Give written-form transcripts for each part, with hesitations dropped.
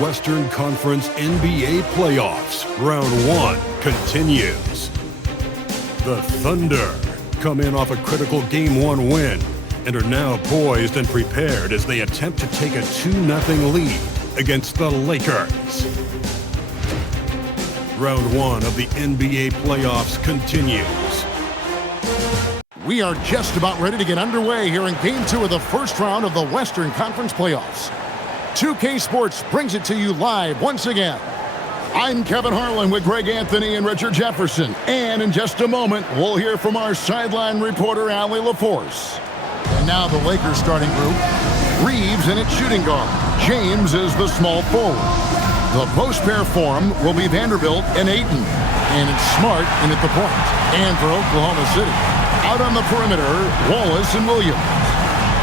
Western Conference NBA playoffs. Round 1 continues. The Thunder come in off a critical Game 1 win and are now poised and prepared as they attempt to take a 2-0 lead against the Lakers. Round 1 of the NBA playoffs continues. We are just about ready to get underway here in Game 2 of the first round of the Western Conference playoffs. 2K Sports brings it to you live once again. I'm Kevin Harlan with Greg Anthony and Richard Jefferson. And in just a moment, we'll hear from our sideline reporter, Allie LaForce. And now the Lakers starting group. Reeves in its shooting guard. James is the small forward. The post pair for him will be Vanderbilt and Ayton. And it's Smart in at the point. And for Oklahoma City, out on the perimeter, Wallace and Williams.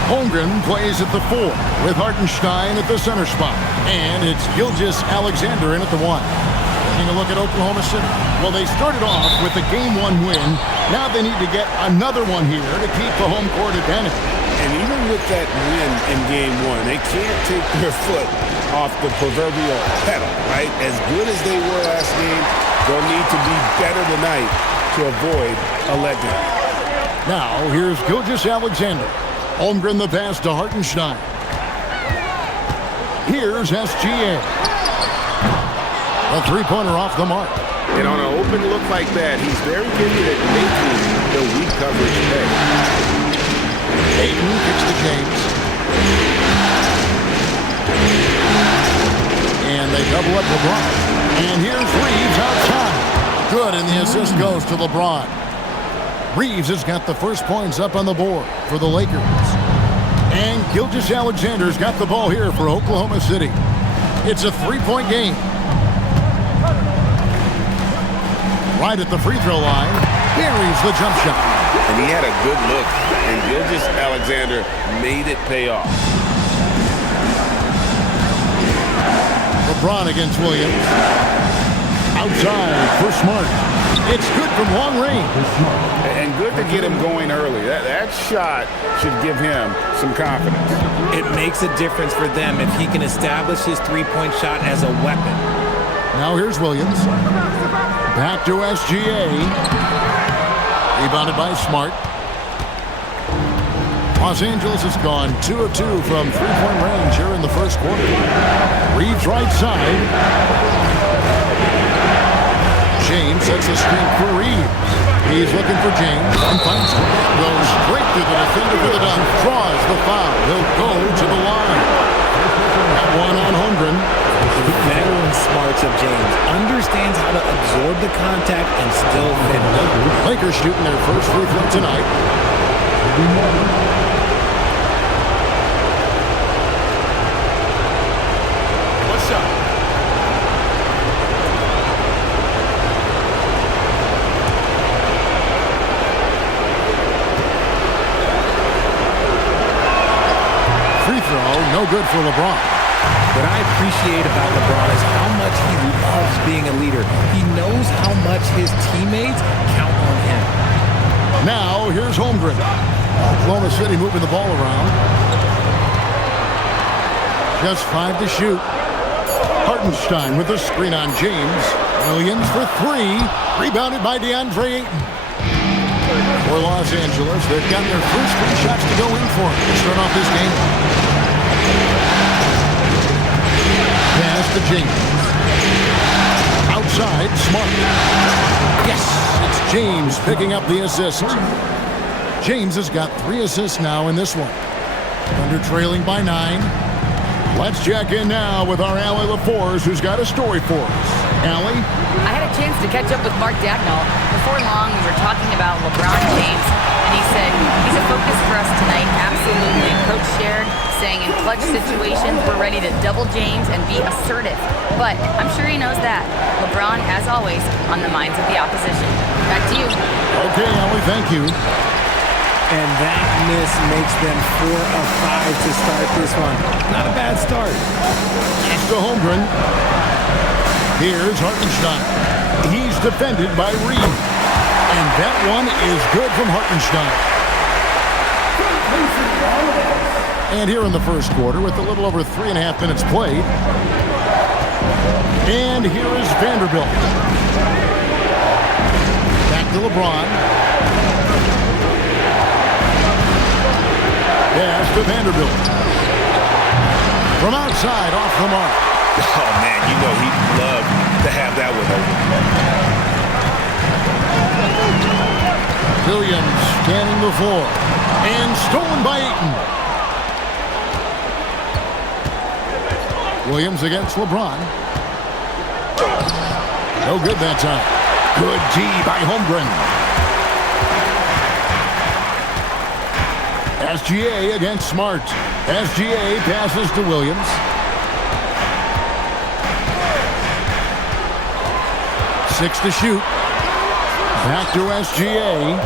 Holmgren plays at the 4 with Hartenstein at the center spot. And it's Gilgeous-Alexander in at the 1. Taking a look at Oklahoma City. Well, they started off with a Game 1 win. Now they need to get another one here to keep the home court advantage. And even with that win in Game 1, they can't take their foot off the proverbial pedal, right? As good as they were last game, they'll need to be better tonight to avoid a letdown. Now, here's Gilgeous-Alexander. Holmgren the pass to Hartenstein. Here's SGA. A three-pointer off the mark. And on an open look like that, he's very good at making the weak coverage pay. Ayton kicks to James. And they double up LeBron. And here's Reeves outside. Good, and the assist goes to LeBron. Reeves has got the first points up on the board for the Lakers. And Gilgeous-Alexander's got the ball here for Oklahoma City. It's a three-point game. Right at the free throw line, buries the jump shot. And he had a good look, and Gilgeous-Alexander made it pay off. LeBron against Williams. Outside for Smart. It's good from long range. And good to get him going early. That shot should give him some confidence. It makes a difference for them if he can establish his three-point shot as a weapon. Now here's Williams. Back to SGA. Rebounded by Smart. Los Angeles has gone 2 of 2 from three-point range here in the first quarter. Reeves right side. James sets the screen for Reeves. He's looking for James and finds him. Goes straight to the defender for the dunk. Draws the foul. He'll go to the line. That one on Holmgren. The veteran smarts of James understands how to absorb the contact and still finish. Lakers shooting their first free throw tonight. What's up? Free throw, no good for LeBron. What I appreciate about LeBron is how much he loves being a leader. He knows how much his teammates count on him. Now, here's Holmgren. Oklahoma City moving the ball around. Just 5 to shoot. Hartenstein with the screen on James. Williams for 3. Rebounded by DeAndre Ayton. For Los Angeles, they've got their first 3 shots to go in for to start off this game. Pass to James. Outside, Smart. Yes, it's James picking up the assist. James has got 3 assists now in this one. Thunder trailing by 9. Let's check in now with our Allie LaForce, who's got a story for us. Allie? I had a chance to catch up with Mark Dagnall. Before long, we were talking about LeBron James, and he said, he's a focus for us tonight, absolutely. Coach shared, saying in clutch situations, we're ready to double James and be assertive. But I'm sure he knows that. LeBron, as always, on the minds of the opposition. Back to you. Okay, Allie, thank you. And that miss makes them 4 of 5 to start this one. Not a bad start. It's to Holmgren. Here's Hartenstein. He's defended by Reeves. And that one is good from Hartenstein. And here in the first quarter, with a little over 3.5 minutes played, And here is Vanderbilt. Back to LeBron. Pass to Vanderbilt. From outside, off the mark. Oh, man, you know he'd love to have that one open. Williams scanning the floor. And stolen by Ayton. Williams against LeBron. No good that time. Good D by Holmgren. SGA against Smart. SGA passes to Williams. Six to shoot. Back to SGA.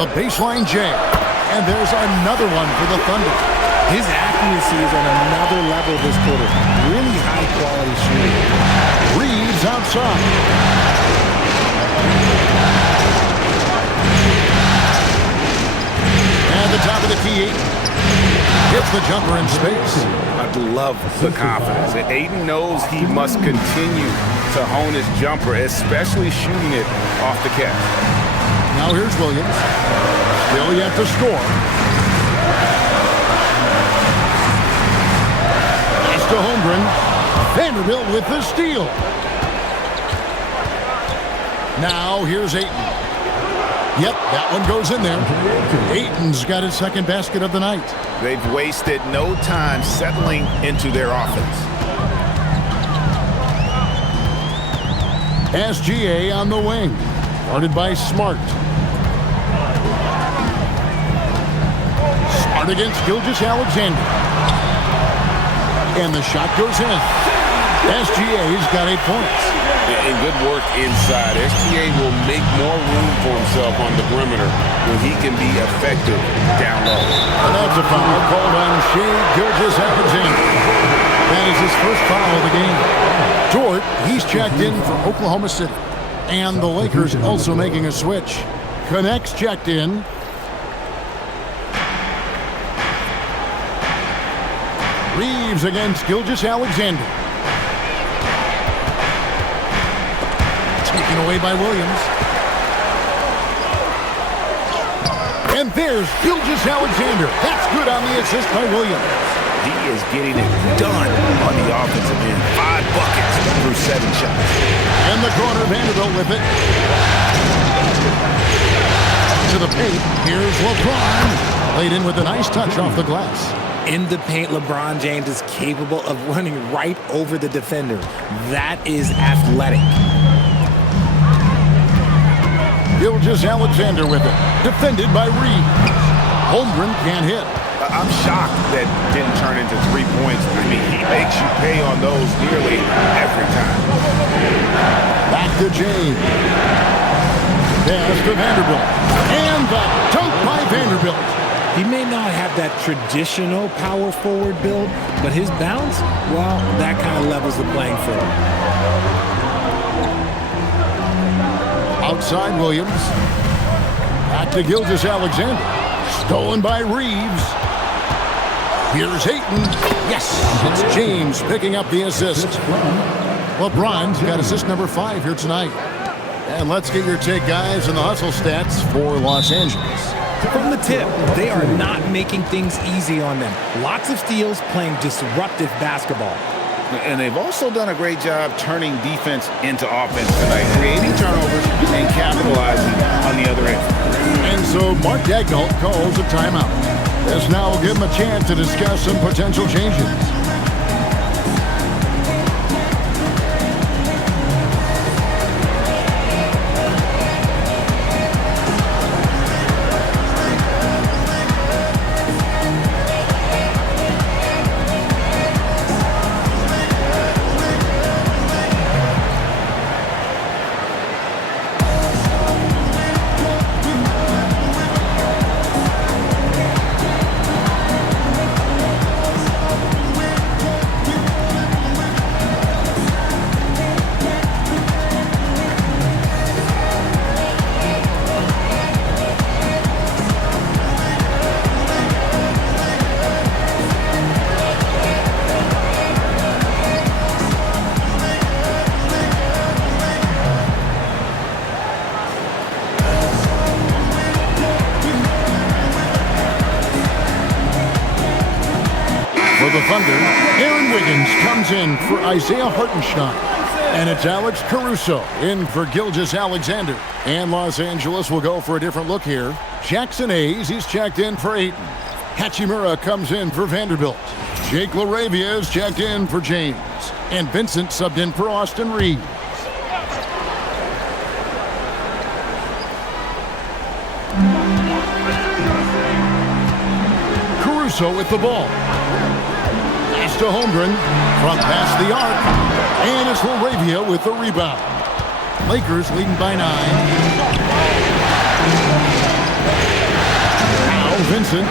A baseline jam. And there's another one for the Thunder. His accuracy is on another level this quarter. Really high-quality shooting. Reeves outside. And the top of the key. Hits the jumper in space. I love the confidence. And Ayton knows he must continue to hone his jumper, especially shooting it off the catch. Now here's Williams. Still yet to score. It's to Holmgren. Vanderbilt with the steal. Now here's Ayton. Yep, that one goes in there. Ayton's got his second basket of the night. They've wasted no time settling into their offense. SGA on the wing. Guarded by Smart. Smart against Gilgeous-Alexander. And the shot goes in. SGA's got 8 points. And good work inside. SGA will make more room for himself on the perimeter when he can be effective down low. And that's a foul called on Shai Gilgeous-Alexander. That is his first foul of the game. Dort, he's checked in for Oklahoma City. And the Lakers also making a switch. Connects checked in. Reeves against Gilgeous-Alexander. Taken away by Williams. And there's Gilgeous-Alexander. That's good on the assist by Williams. He is getting it done on the offensive end. 5 buckets through 7 shots. In the corner, Vanderbilt with it. To the paint. Here's LeBron. Laid in with a nice touch off the glass. In the paint, LeBron James is capable of running right over the defender. That is athletic. Gilgeous-Alexander with it. Defended by Reeves. Holmgren can't hit. I'm shocked that didn't turn into 3 points. I mean, he makes you pay on those nearly every time. Back to James. Pass to Vanderbilt. And the dunk by Vanderbilt. He may not have that traditional power forward build, but his bounce, well, that kind of levels the playing field. Outside Williams. Back to Gilgeous-Alexander. Stolen by Reeves. Here's Ayton. Yes, it's James picking up the assist. LeBron's got assist number 5 here tonight. And let's get your take, guys, on the hustle stats for Los Angeles. From the tip, they are not making things easy on them. Lots of steals, playing disruptive basketball. And they've also done a great job turning defense into offense tonight, creating turnovers and capitalizing on the other end. And so Mark Daigneault calls a timeout. This now will give him a chance to discuss some potential changes. the Thunder. Aaron Wiggins comes in for Isaiah Hartenstein. And it's Alex Caruso in for Gilgeous Alexander. And Los Angeles will go for a different look here. Jackson Hayes, he's checked in for Ayton. Hachimura comes in for Vanderbilt. Jake LaRavia is checked in for James. And Vincent subbed in for Austin Reeves. Caruso with the ball. Pass to Holmgren. Front past the arc. And it's LaRavia with the rebound. Lakers leading by 9. Now Vincent.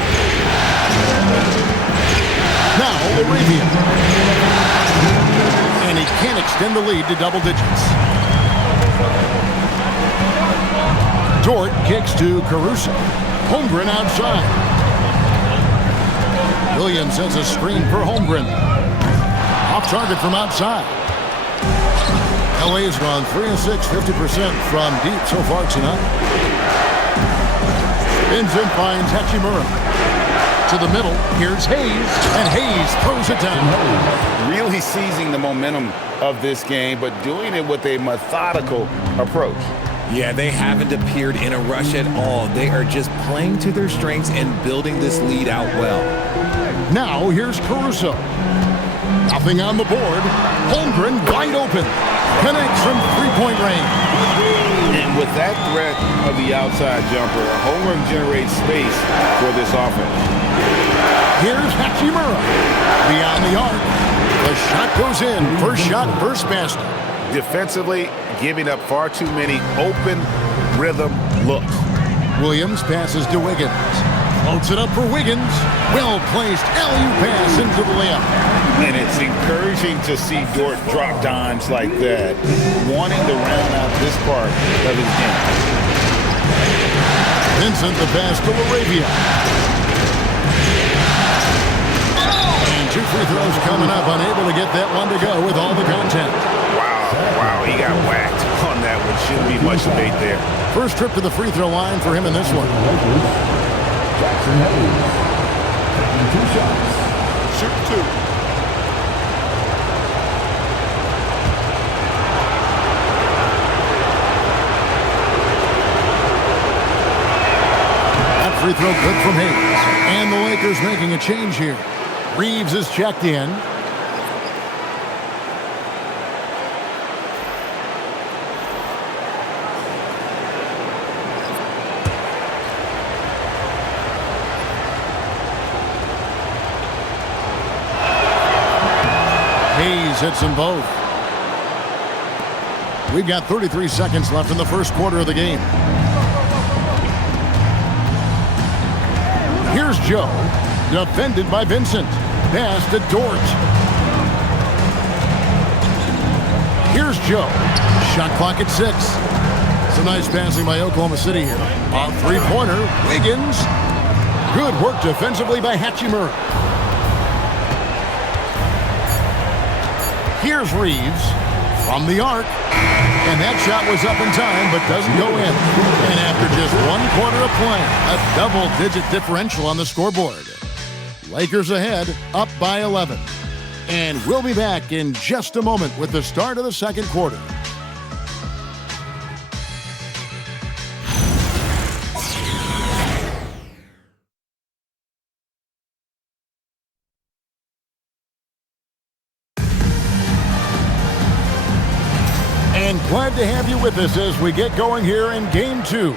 Now LaRavia. And he can't extend the lead to double digits. Dort kicks to Caruso. Holmgren outside. Williams sends a screen for Holmgren. Off target from outside. LA's gone 3 of 6, 50% from deep so far tonight. Vincent finds Hachimura. To the middle, here's Hayes, and Hayes throws it down. Really seizing the momentum of this game, but doing it with a methodical approach. Yeah, they haven't appeared in a rush at all. They are just playing to their strengths and building this lead out well. Now here's Caruso. Nothing on the board. Holmgren wide open. Connects from three-point range. And with that threat of the outside jumper, Holmgren generates space for this offense. Here's Hachimura. Beyond the arc. The shot goes in. First shot, first basket. Defensively, giving up far too many open rhythm looks. Williams passes to Wiggins. Floats it up for Wiggins. Well-placed alley-oop pass into the layup. And it's encouraging to see Dort drop dimes like that, wanting to round out this part of his game. Vincent the pass to LaRavia. And 2 free throws coming up, unable to get that one to go with all the content. Wow, he got whacked on that one. Shouldn't be much debate there. First trip to the free throw line for him in this one. Jackson Hayes, taking 2 shots. Shoot 2. That free throw good from Hayes. And the Lakers making a change here. Reeves is checked in. Hayes hits them both. We've got 33 seconds left in the first quarter of the game. Here's Joe, defended by Vincent. Pass to Dort. Here's Joe. Shot clock at 6. Some nice passing by Oklahoma City here. A three-pointer, Wiggins. Good work defensively by Hachimura. Here's Reeves from the arc. And that shot was up in time, but doesn't go in. And after just 1 quarter of play, a double-digit differential on the scoreboard. Lakers ahead, up by 11. And we'll be back in just a moment with the start of the second quarter. Glad to have you with us as we get going here in Game 2.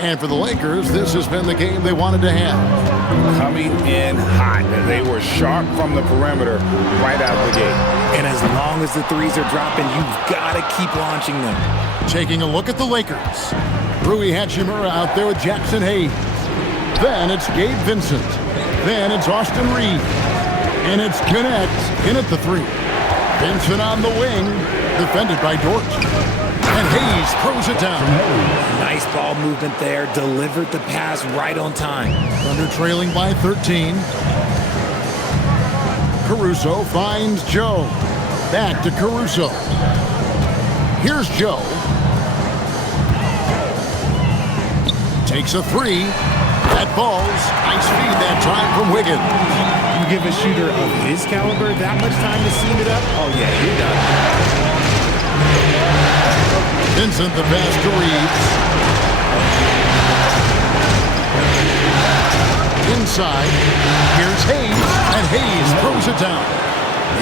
And for the Lakers, this has been the game they wanted to have. Coming in hot. They were sharp from the perimeter right out the gate. And as long as the threes are dropping, you've got to keep launching them. Taking a look at the Lakers. Rui Hachimura out there with Jackson Hayes. Then it's Gabe Vincent. Then it's Austin Reeves. And it's Connect in at the 3. Vincent on the wing. Defended by Dort. And Hayes throws it down. Nice ball movement there. Delivered the pass right on time. Thunder trailing by 13. Caruso finds Joe. Back to Caruso. Here's Joe. Takes a 3. That falls. Nice feed that time from Wiggins. You give a shooter of his caliber that much time to seam it up, oh yeah, you're done. Vincent the pass to Reeves. Inside, here's Hayes, and Hayes throws it down.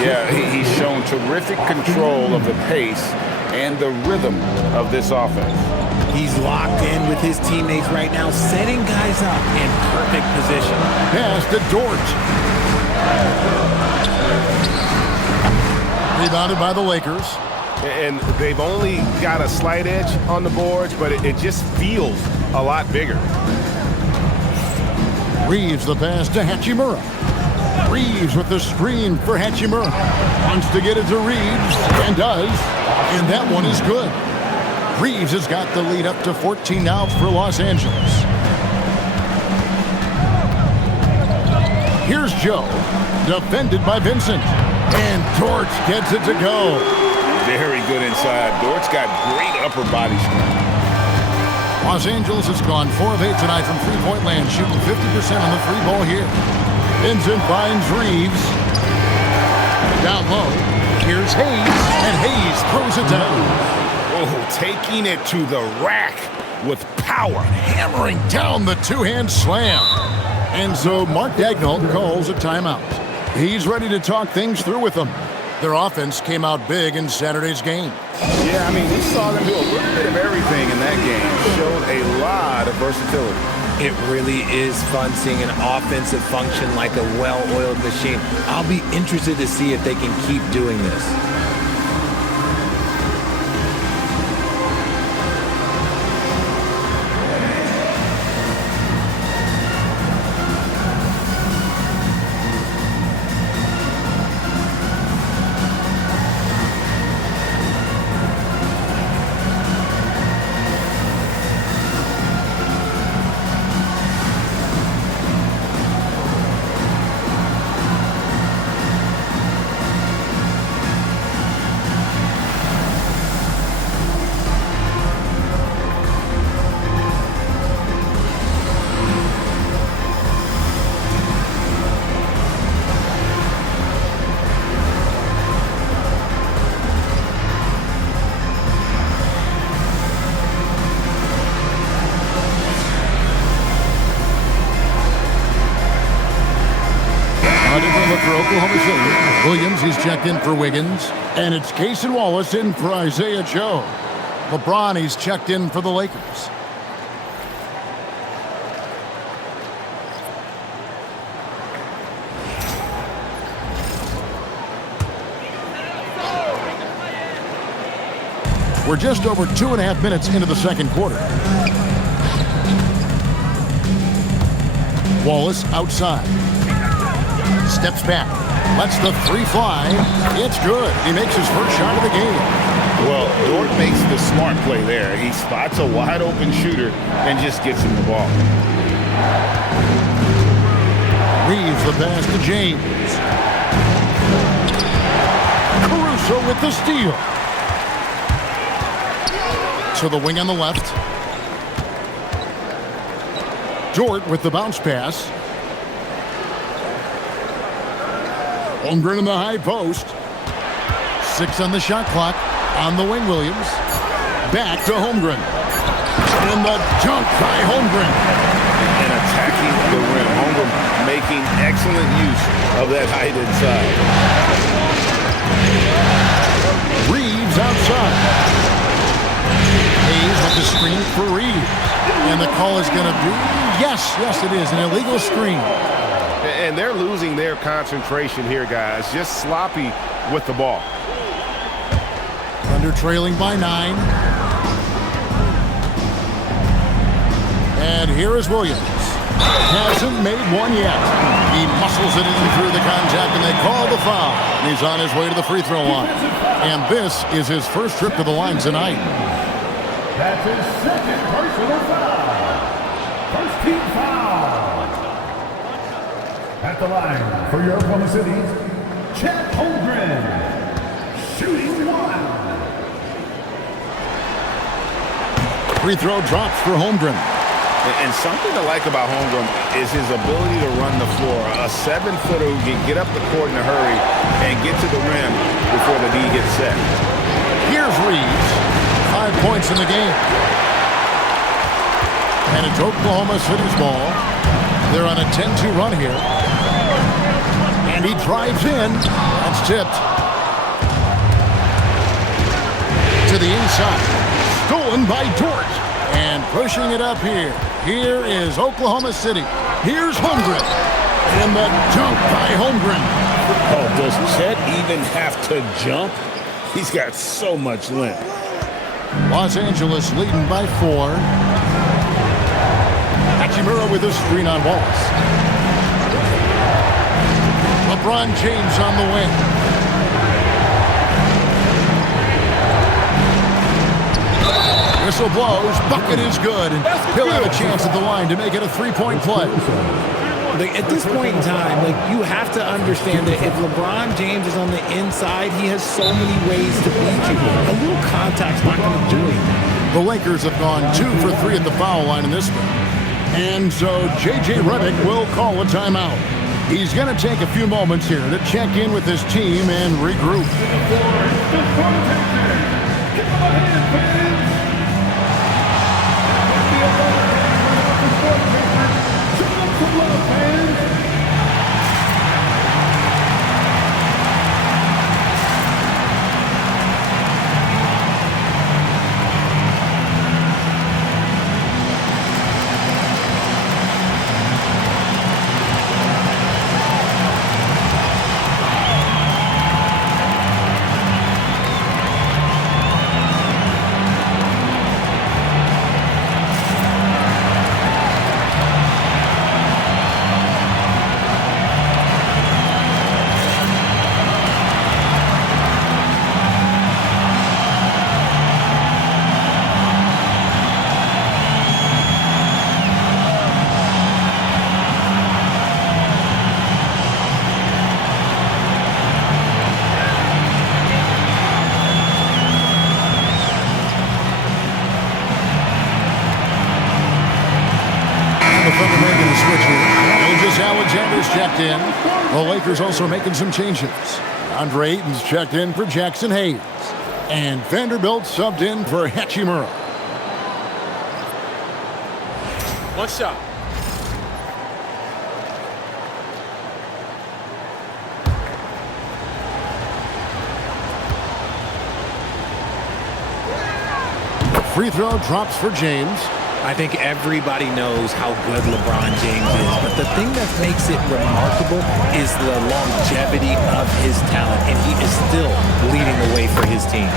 Yeah, he's shown terrific control of the pace and the rhythm of this offense. He's locked in with his teammates right now, setting guys up in perfect position. Pass to Dort. Rebounded by the Lakers. And they've only got a slight edge on the boards, but it just feels a lot bigger. Reeves the pass to Hachimura. Reeves with the screen for Hachimura. Wants to get it to Reeves, and does. And that one is good. Reeves has got the lead up to 14 now for Los Angeles. Here's Joe, defended by Vincent. And Dort gets it to go. Very good inside. Dort's got great upper body strength. Los Angeles has gone 4 of 8 tonight from three-point land, shooting 50% on the free ball here. Vincent finds Reeves. Down low. Here's Hayes, and Hayes throws it down. Oh, taking it to the rack with power. Hammering down the two-hand slam. And so Mark Daigneault calls a timeout. He's ready to talk things through with them. Their offense came out big in Saturday's game. Yeah, I mean, we saw them do a little bit of everything in that game. Showed a lot of versatility. It really is fun seeing an offensive function like a well-oiled machine. I'll be interested to see if they can keep doing this. For Oklahoma City, Williams, he's checked in for Wiggins. And it's Cason Wallace in for Isaiah Joe. LeBron, he's checked in for the Lakers. We're just over 2.5 minutes into the second quarter. Wallace outside. Steps back, lets the three fly. It's good. He makes his first shot of the game. Well, Dort makes the smart play there. He spots a wide open shooter and just gets him the ball. Reeves the pass to James. Caruso with the steal. To the wing on the left. Dort with the bounce pass. Holmgren in the high post. 6 on the shot clock. On the wing, Williams. Back to Holmgren. And the dunk by Holmgren. And attacking the rim. Holmgren making excellent use of that height inside. Reeves outside. Hayes with the screen for Reeves. And the call is going to be, yes, it is, an illegal screen. And they're losing their concentration here, guys. Just sloppy with the ball. Thunder trailing by 9. And here is Williams. Hasn't made one yet. He muscles it in through the contact, and they call the foul. And he's on his way to the free throw line. And this is his first trip to the line tonight. That's his second personal foul. First team foul. At the line for your Oklahoma City, Chet Holmgren, shooting 1. Free throw drops for Holmgren. And something to like about Holmgren is his ability to run the floor. A 7-footer who can get up the court in a hurry and get to the rim before the D gets set. Here's Reeves. 5 points in the game. And it's Oklahoma City's ball. They're on a 10-2 run here. And he drives in. That's tipped. To the inside. Stolen by Dort. And pushing it up here. Here is Oklahoma City. Here's Holmgren. And the dunk by Holmgren. Oh, does Chet even have to jump? He's got so much length. Los Angeles leading by 4. Hachimura with a screen on Wallace. LeBron James on the wing. Whistle blows. Bucket is good. And he'll have a chance at the line to make it a 3-point play. At this point in time, you have to understand that if LeBron James is on the inside, he has so many ways to beat you. A little contact's not going to do anything. The Lakers have gone 2 for 3 at the foul line in this one. And so J.J. Redick will call a timeout. He's going to take a few moments here to check in with his team and regroup. Checked in. The Lakers also making some changes. Andre Ayton's checked in for Jackson Hayes. And Vanderbilt subbed in for Hachimura. One shot. Free throw drops for James. I think everybody knows how good LeBron James is, but the thing that makes it remarkable is the longevity of his talent, and he is still leading the way for his team.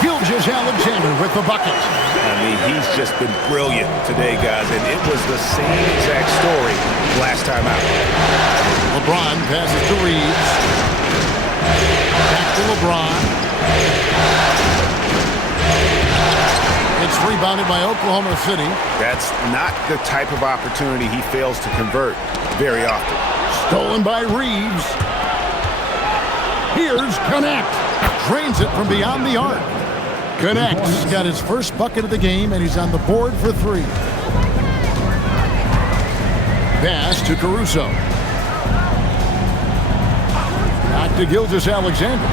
Gilgeous-Alexander with the bucket. I mean, he's just been brilliant today, guys, and it was the same exact story last time out. LeBron passes to Reeves. Back to LeBron. It's rebounded by Oklahoma City. That's not the type of opportunity he fails to convert very often. Stolen by Reeves. Here's Connect. Drains it from beyond the arc. Connect's got his first bucket of the game, and he's on the board for 3. Pass to Caruso. Back to Gilgeous-Alexander.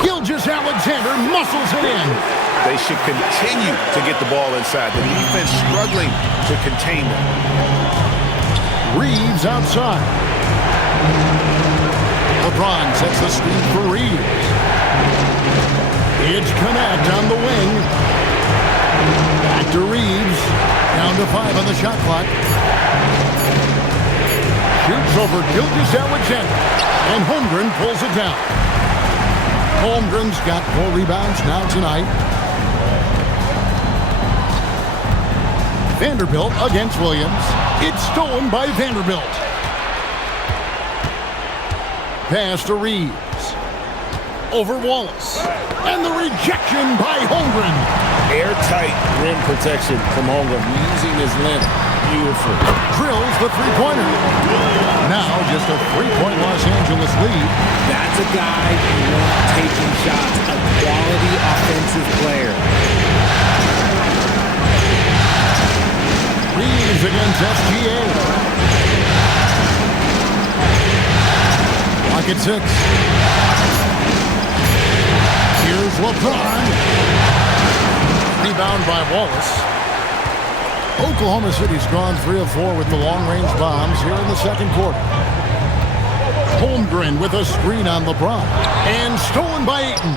Gilgeous-Alexander muscles it in. They should continue to get the ball inside. The defense struggling to contain them. Reeves outside. LeBron sets the screen for Reeves. It's Connect on the wing. Back to Reeves. Down to 5 on the shot clock. Shoots over Gilgeous-Alexander. And Holmgren pulls it down. Holmgren's got 4 rebounds now tonight. Vanderbilt against Williams. It's stolen by Vanderbilt. Pass to Reeves. Over Wallace. And the rejection by Holmgren. Airtight rim protection from Holmgren, using his length. Beautiful. Drills the three-pointer. Now just a 3-point Los Angeles lead. That's a guy you want taking shots, a quality offensive player. James against SGA. Lock at 6. Here's LeBron. Rebound by Wallace. Oklahoma City's gone 3 of 4 with the long-range bombs here in the second quarter. Holmgren with a screen on LeBron. And stolen by Ayton.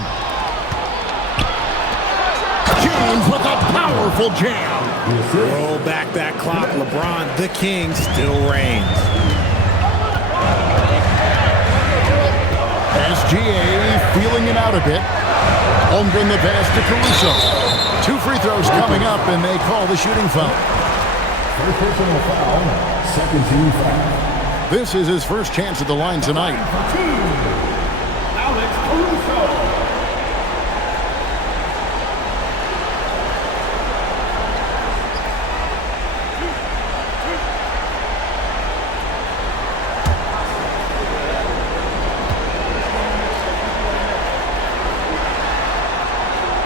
James with a powerful jam. Roll back that clock. LeBron, the king, still reigns. SGA feeling it out a bit. Holmgren the pass to Caruso. 2 free throws coming up, and they call the shooting foul. First personal foul, second team foul. This is his first chance at the line tonight. Alex Caruso.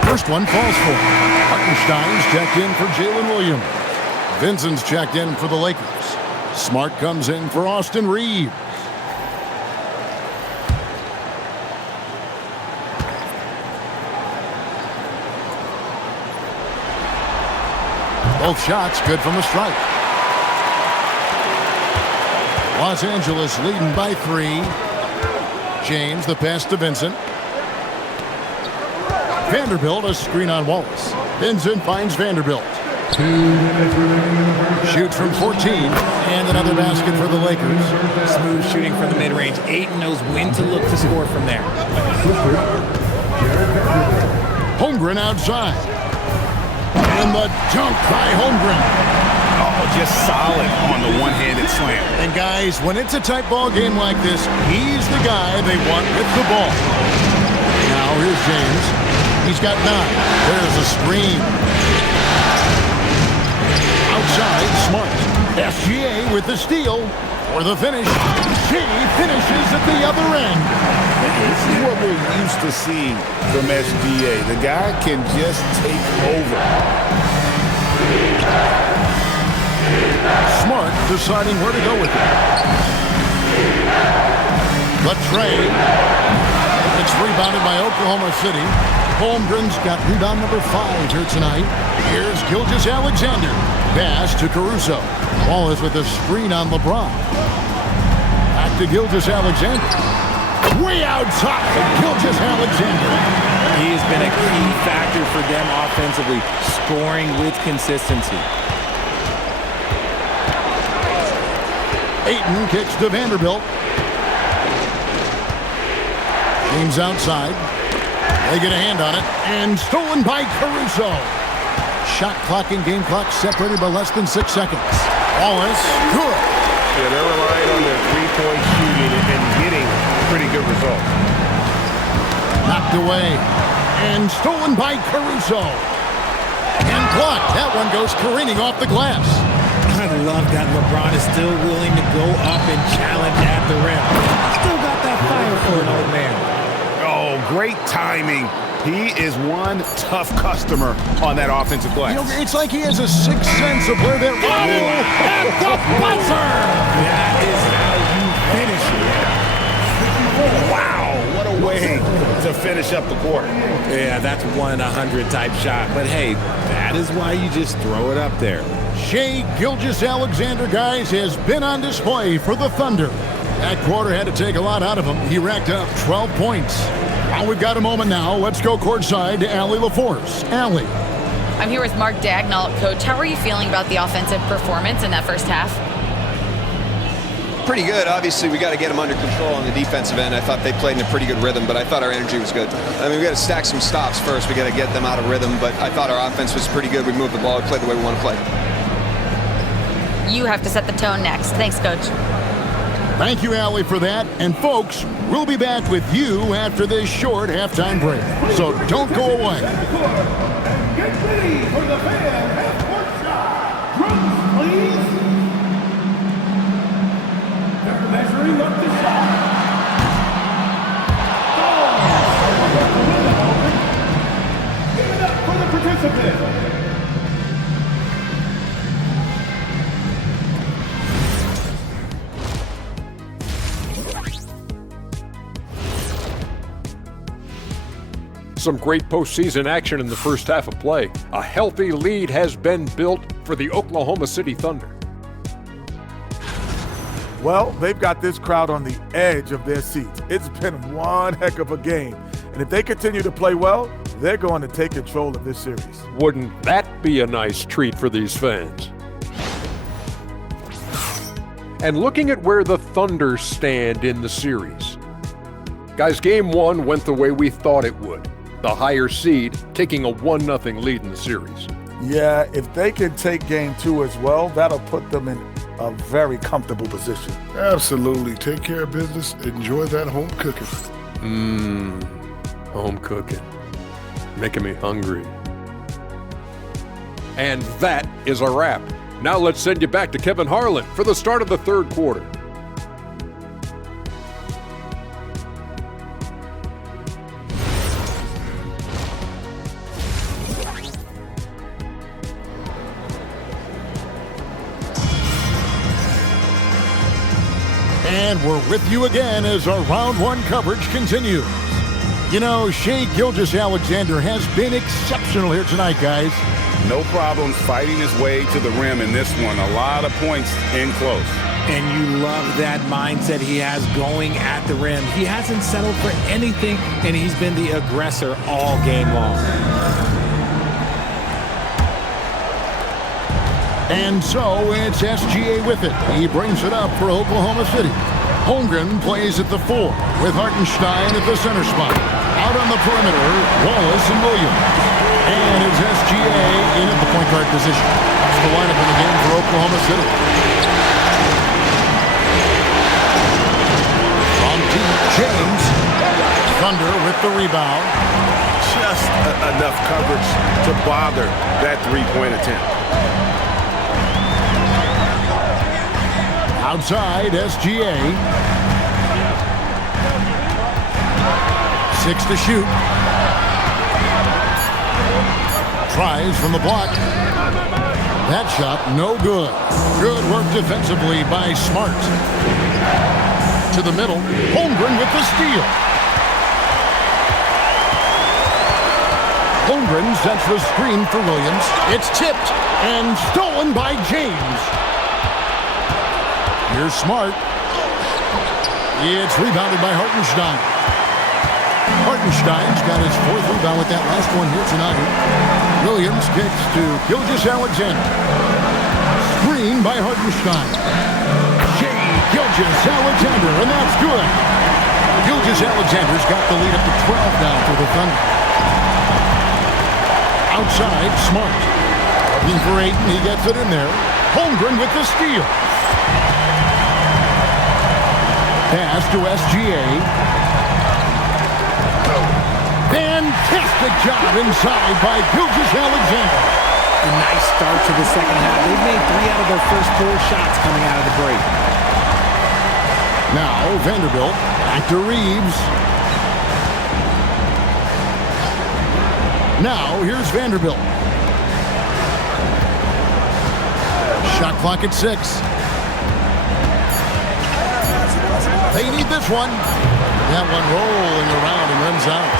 First one falls for. Hartenstein's checked in for Jalen Williams. Vincent's checked in for the Lakers. Smart comes in for Austin Reeves. Both shots good from the stripe. Los Angeles leading by 3. James the pass to Vincent. Vanderbilt, a screen on Wallace. Vincent finds Vanderbilt. 2 minutes remaining. Shoots from 14, and another basket for the Lakers. Smooth shooting from the mid-range. Ayton knows when to look to score from there. Holmgren outside. And the dunk by Holmgren. Oh, just solid on the one-handed slam. And guys, when it's a tight ball game like this, he's the guy they want with the ball. Now here's James. He's got 9. There's a screen. Outside, Smart. SGA with the steal for the finish. She finishes at the other end. This is what we're used to seeing from SGA. The guy can just take over. Smart deciding where to go with it. The trade. It's rebounded by Oklahoma City. Holmgren's got rebound number 5 here tonight. Here's Gilgeous-Alexander. Pass to Caruso. Wallace with a screen on LeBron. Back to Gilgeous-Alexander. Way outside, Gilgeous-Alexander. He has been a key factor for them offensively, scoring with consistency. Ayton kicks to Vanderbilt. James outside. They get a hand on it, and stolen by Caruso. Shot clock and game clock separated by less than 6 seconds. Wallace, good. Yeah, they're relying on their three-point shooting and getting pretty good results. Knocked away, and stolen by Caruso. And blocked. That one goes careening off the glass. I love that LeBron is still willing to go up and challenge at the rim. Still got that fire for an old man. Oh, great timing. He is one tough customer on that offensive glass. You know, it's like he has a sixth sense of where they're at the buzzer. That is how you finish it. Wow, what a way to finish up the quarter. Yeah, that's 1 in 100 type shot. But hey, that is why you just throw it up there. Shai Gilgeous-Alexander, guys, has been on display for the Thunder. That quarter had to take a lot out of him. He racked up 12 points. Well, we've got a moment now. Let's go courtside to Allie LaForce. Allie. I'm here with Mark Dagnall. Coach, how are you feeling about the offensive performance in that first half? Pretty good. Obviously, we got to get them under control on the defensive end. I thought they played in a pretty good rhythm, but I thought our energy was good. I mean, we got to stack some stops first. We got to get them out of rhythm, but I thought our offense was pretty good. We moved the ball. We played the way we want to play. You have to set the tone next. Thanks, Coach. Thank you, Allie, for that. And, folks, we'll be back with you after this short halftime break. So don't go away. Get ready for the fan half-court shot. Drums, please. They're measuring up the shot. Give it up for the participant. Some great postseason action in the first half of play. A healthy lead has been built for the Oklahoma City Thunder. Well, they've got this crowd on the edge of their seats. It's been one heck of a game. And if they continue to play well, they're going to take control of this series. Wouldn't that be a nice treat for these fans? And looking at where the Thunder stand in the series. Guys, game one went the way we thought it would. The higher seed taking a 1-0 lead in the series. Yeah, if they can take game two as well, that'll put them in a very comfortable position. Absolutely. Take care of business. Enjoy that home cooking. Home cooking. Making me hungry. And that is a wrap. Now let's send you back to Kevin Harlan for the start of the third quarter. And we're with you again as our round one coverage continues. You know, Shai Gilgeous-Alexander has been exceptional here tonight, guys. No problems fighting his way to the rim in this one. A lot of points in close. And you love that mindset he has going at the rim. He hasn't settled for anything, and he's been the aggressor all game long. And so it's SGA with it. He brings it up for Oklahoma City. Holmgren plays at the 4 with Hartenstein at the center spot. Out on the perimeter, Wallace and Williams. And it's SGA in at the point guard position. That's the lineup in the game for Oklahoma City. From deep, James. Thunder with the rebound. Just enough coverage to bother that three-point attempt. Outside, SGA. 6 to shoot. Tries from the block. That shot, no good. Good work defensively by Smart. To the middle, Holmgren with the steal. Holmgren sets the screen for Williams. It's tipped and stolen by James. Here's Smart. It's rebounded by Hartenstein. Hartenstein's got his 4th rebound with that last one here tonight. Williams kicks to Gilgeous-Alexander. Screen by Hartenstein. Shai Gilgeous-Alexander, and that's good. Gilgeous-Alexander's got the lead up to 12 now for the Thunder. Outside, Smart. Looking for 8, and he gets it in there. Holmgren with the steal. Pass to SGA. Fantastic job inside by Gilgeous-Alexander. A nice start to the second half. They've made 3 out of their first 4 shots coming out of the break. Now Vanderbilt back to Reeves. Now here's Vanderbilt. Shot clock at 6. They need this one. That one rolling around and runs out.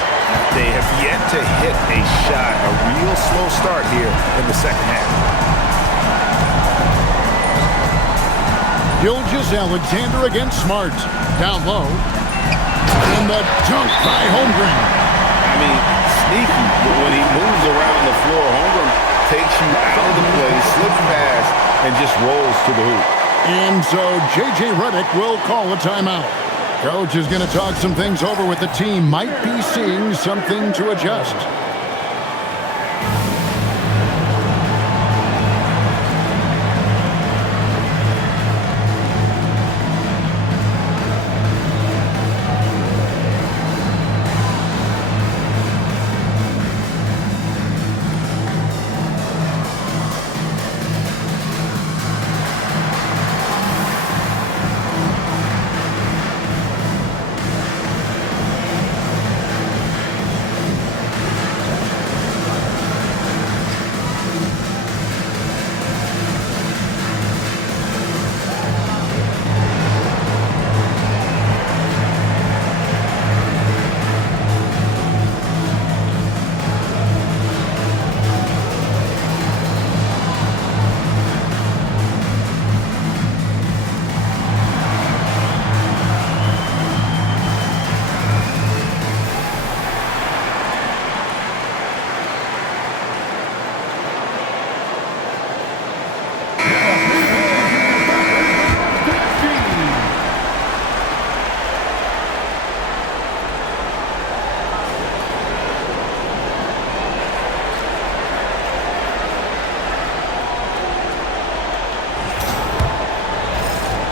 They have yet to hit a shot. A real slow start here in the second half. Gilgeous-Alexander against Smart. Down low. And the dunk by Holmgren. I mean, sneaky, but when he moves around the floor, Holmgren takes you out of the play, slips past, and just rolls to the hoop. And so J.J. Redick will call a timeout. Coach is going to talk some things over with the team. Might be seeing something to adjust.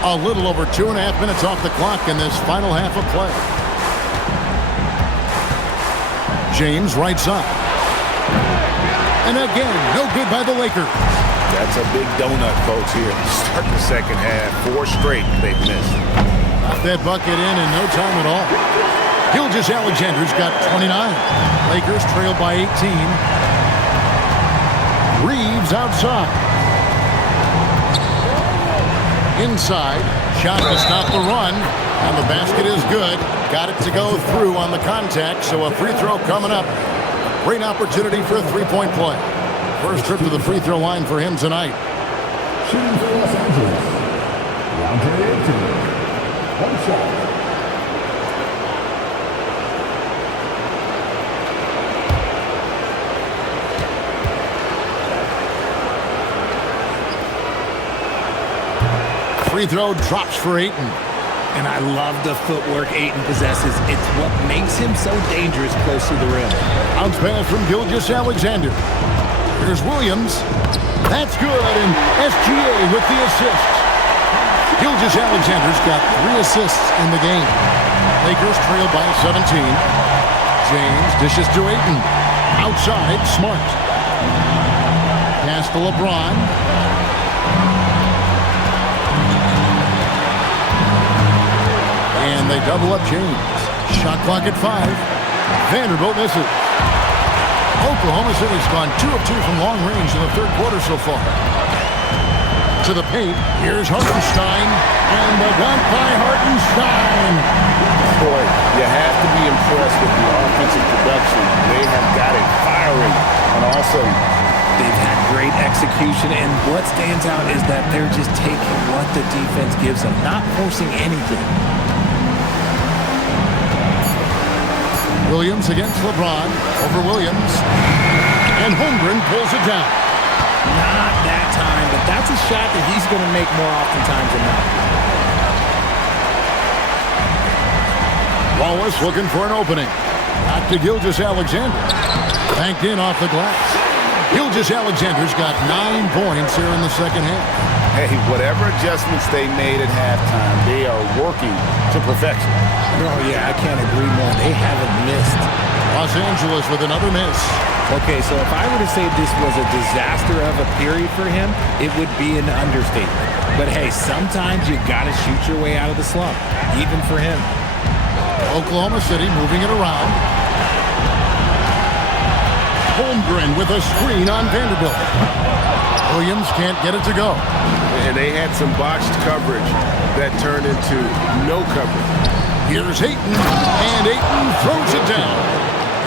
A little over 2.5 minutes off the clock in this final half of play. James right side. And again, no good by the Lakers. That's a big donut, folks, here. Start the second half. 4 straight they've missed. Got that bucket in no time at all. Gilgeous-Alexander's got 29. Lakers trail by 18. Reeves outside. Inside. Shot to stop the run. And the basket is good. Got it to go through on the contact, so a free throw coming up. Great opportunity for a three-point play. First trip to the free throw line for him tonight. Shooting for Los Angeles, DeAndre Ayton. One shot. Free throw drops for Ayton. And I love the footwork Ayton possesses. It's what makes him so dangerous close to the rim. Bounce pass from Gilgeous-Alexander. Here's Williams. That's good, and SGA with the assist. Gilgeous-Alexander's got 3 assists in the game. Lakers trail by 17. James dishes to Ayton. Outside, Smart. Pass to LeBron. And they double up James. Shot clock at 5. Vanderbilt misses. Oklahoma City's gone 2 of 2 from long range in the third quarter so far. To the paint. Here's Hartenstein. And the dunk by Hartenstein. Boy, you have to be impressed with the offensive production. They have got it firing. And also, they've had great execution. And what stands out is that they're just taking what the defense gives them, not forcing anything. Williams against LeBron. Over Williams. And Holmgren pulls it down. Not that time, but that's a shot that he's going to make more oftentimes than not. Wallace looking for an opening. Back to Gilgeous-Alexander. Banked in off the glass. Gilgeous-Alexander's got 9 points here in the second half. hey, whatever adjustments they made at halftime, they are working to perfection. Oh, yeah, I can't agree more. They haven't missed. Los Angeles with another miss. Okay, so if I were to say this was a disaster of a period for him, it would be an understatement. But hey, sometimes you got to shoot your way out of the slump, even for him. Oklahoma City moving it around. Holmgren with a screen on Vanderbilt. Williams can't get it to go. And they had some botched coverage that turned into no coverage. Here's Ayton, and Ayton throws it down.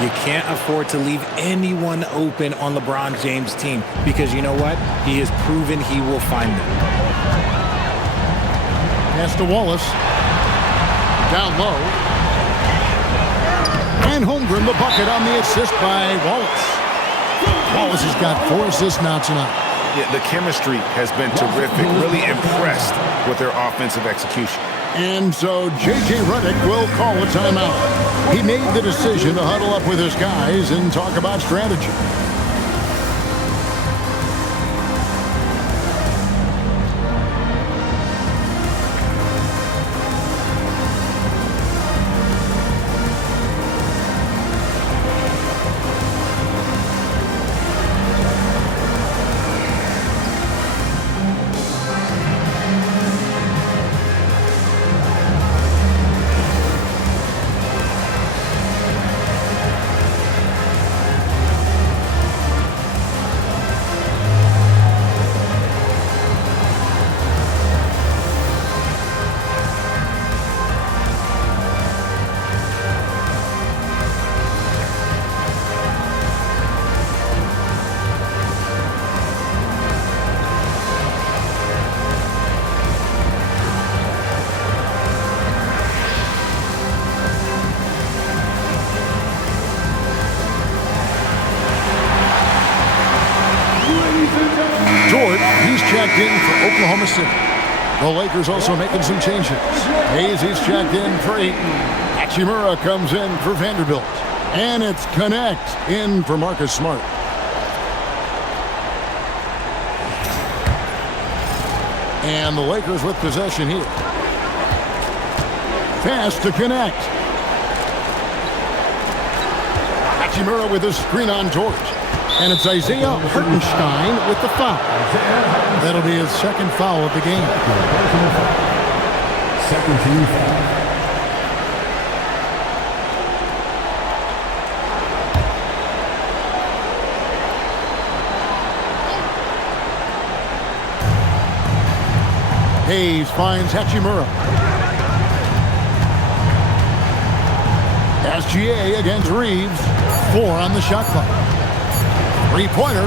You can't afford to leave anyone open on LeBron James' team because you know what? He has proven he will find them. Pass to Wallace. Down low. And Holmgren the bucket on the assist by Wallace. Wallace has got 4 assists now tonight. Yeah, the chemistry has been terrific. Really impressed with their offensive execution. And so J.J. Redick will call a timeout. He made the decision to huddle up with his guys and talk about strategy. He's checked in for Oklahoma City. The Lakers also making some changes. Hayes is checked in for Ayton. Hachimura comes in for Vanderbilt. And it's Connect in for Marcus Smart. And the Lakers with possession here. Pass to connect. Hachimura with a screen on George. And it's Isaiah Hartenstein with the foul. That'll be his second foul of the game. Second team foul. Hayes finds Hachimura. SGA against Reeves. 4 on the shot clock. Three-pointer.